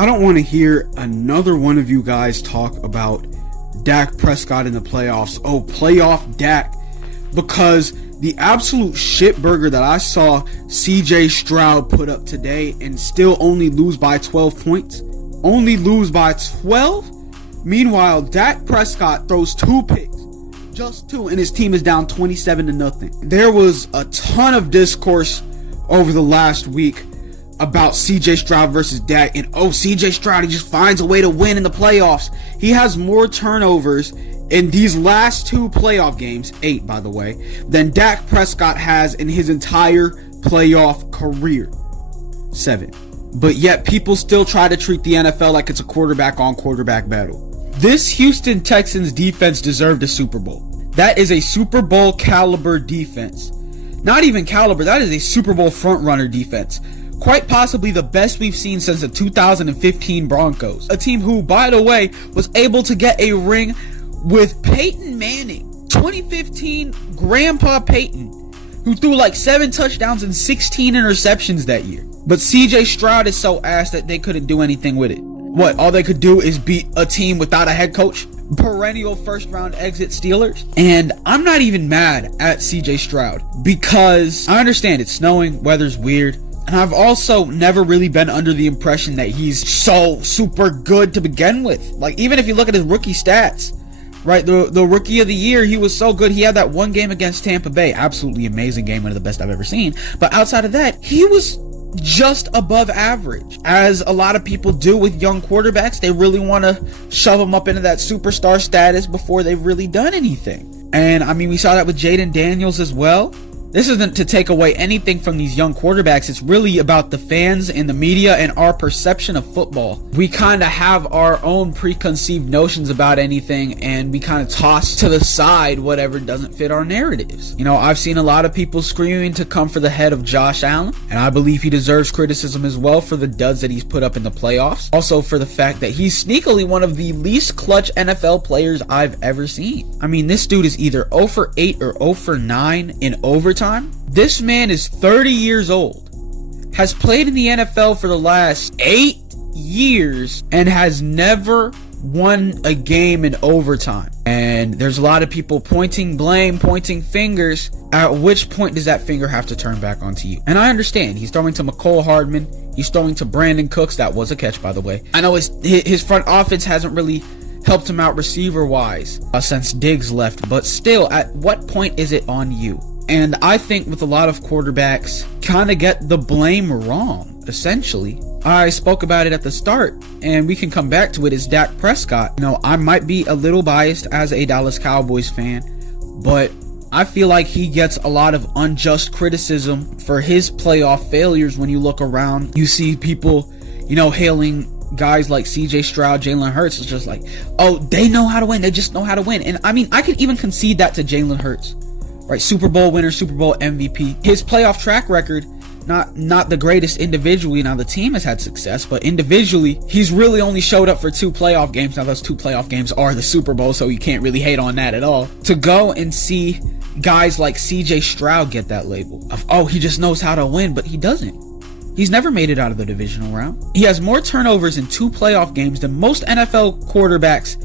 I don't want to hear another one of you guys talk about Dak Prescott in the playoffs. Oh, playoff Dak. Because the absolute shitburger that I saw CJ Stroud put up today and still only lose by 12 points. Only lose by 12? Meanwhile, Dak Prescott throws 2 picks. Just 2, and his team is down 27-0. There was a ton of discourse over the last week about CJ Stroud versus Dak, and CJ Stroud, he just finds a way to win in the playoffs. He has more turnovers in these last 2 playoff games, 8 by the way, than Dak Prescott has in his entire playoff career, 7. But yet people still try to treat the NFL like it's a quarterback on quarterback battle. This Houston Texans defense deserved a Super Bowl. That is a Super Bowl caliber defense. Not even caliber, that is a Super Bowl front runner defense. Quite possibly the best we've seen since the 2015 Broncos. A team who, by the way, was able to get a ring with Peyton Manning. 2015 Grandpa Peyton, who threw like 7 touchdowns and 16 interceptions that year. But CJ Stroud is so ass that they couldn't do anything with it. What, all they could do is beat a team without a head coach? Perennial first round exit Steelers? And I'm not even mad at CJ Stroud because I understand it's snowing, weather's weird. And I've also never really been under the impression that he's so super good to begin with. Like, even if you look at his rookie stats, right? The rookie of the year, he was so good. He had that one game against Tampa Bay. Absolutely amazing game. One of the best I've ever seen. But outside of that, he was just above average. As a lot of people do with young quarterbacks, they really want to shove them up into that superstar status before they've really done anything. And I mean, we saw that with Jaden Daniels as well. This isn't to take away anything from these young quarterbacks. It's really about the fans and the media and our perception of football. We kind of have our own preconceived notions about anything, and we kind of toss to the side whatever doesn't fit our narratives. You know, I've seen a lot of people screaming to come for the head of Josh Allen, and I believe he deserves criticism as well for the duds that he's put up in the playoffs. Also for the fact that he's sneakily one of the least clutch NFL players I've ever seen. I mean, this dude is either 0 for 8 or 0 for 9 in overtime. This man is 30 years old, has played in the NFL for the last 8 years, and has never won a game in overtime. And there's a lot of people pointing blame, pointing fingers. At which point does that finger have to turn back onto you? And I understand he's throwing to McCole Hardman, he's throwing to Brandon Cooks. That was a catch, by the way. I know his front offense hasn't really helped him out receiver wise since Diggs left, but still, at what point is it on you? And I think with a lot of quarterbacks kind of get the blame wrong, essentially. I spoke about it at the start, and we can come back to it, is Dak Prescott. You know, I might be a little biased as a Dallas Cowboys fan, but I feel like he gets a lot of unjust criticism for his playoff failures. When you look around, you see people, you know, hailing guys like CJ Stroud, Jalen Hurts. It's just like, oh, they know how to win. They just know how to win. And I mean, I could even concede that to Jalen Hurts. Right, Super Bowl winner, Super Bowl MVP. His playoff track record, not the greatest individually. Now the team has had success, but individually, he's really only showed up for 2 playoff games. Now those 2 playoff games are the Super Bowl, so you can't really hate on that at all. To go and see guys like CJ Stroud get that label of, oh, he just knows how to win, but he doesn't. He's never made it out of the divisional round. He has more turnovers in 2 playoff games than most NFL quarterbacks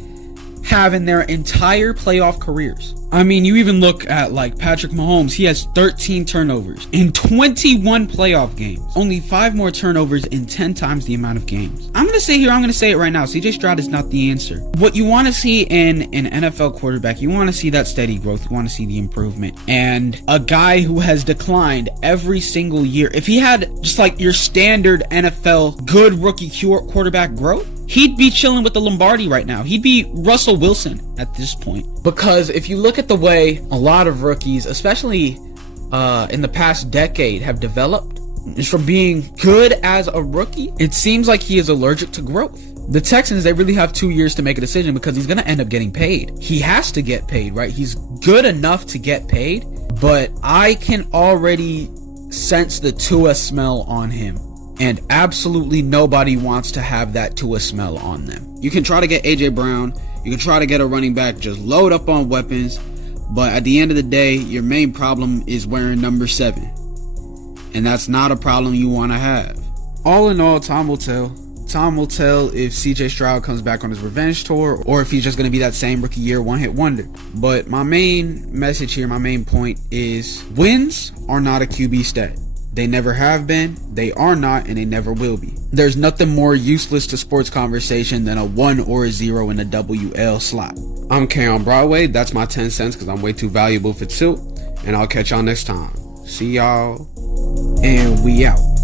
have in their entire playoff careers. I mean, you even look at like Patrick Mahomes. He has 13 turnovers in 21 playoff games. Only 5 more turnovers in 10 times the amount of games. I'm going to say here, I'm going to say it right now. CJ Stroud is not the answer. What you want to see in an NFL quarterback, you want to see that steady growth. You want to see the improvement. And a guy who has declined every single year. If he had just like your standard NFL good rookie quarterback growth, he'd be chilling with the Lombardi right now. He'd be Russell Wilson at this point. Because if you look at the way a lot of rookies, especially in the past decade, have developed, is from being good as a rookie, it seems like he is allergic to growth. The Texans, they really have 2 years to make a decision because he's going to end up getting paid. He has to get paid, right? He's good enough to get paid, but I can already sense the Tua smell on him. And absolutely nobody wants to have that Tua smell on them. You can try to get AJ Brown. You can try to get a running back. Just load up on weapons. But at the end of the day, your main problem is wearing number 7. And that's not a problem you want to have. All in all, time will tell time will tell if CJ Stroud comes back on his revenge tour or if he's just going to be that same rookie year one-hit wonder. But my main message here, my main point is wins are not a QB stat. They never have been, they are not, and they never will be. There's nothing more useless to sports conversation than a 1 or a 0 in the WL slot. I'm KayOnBroadway. That's my 10 cents because I'm way too valuable for tilt. And I'll catch y'all next time. See y'all. And we out.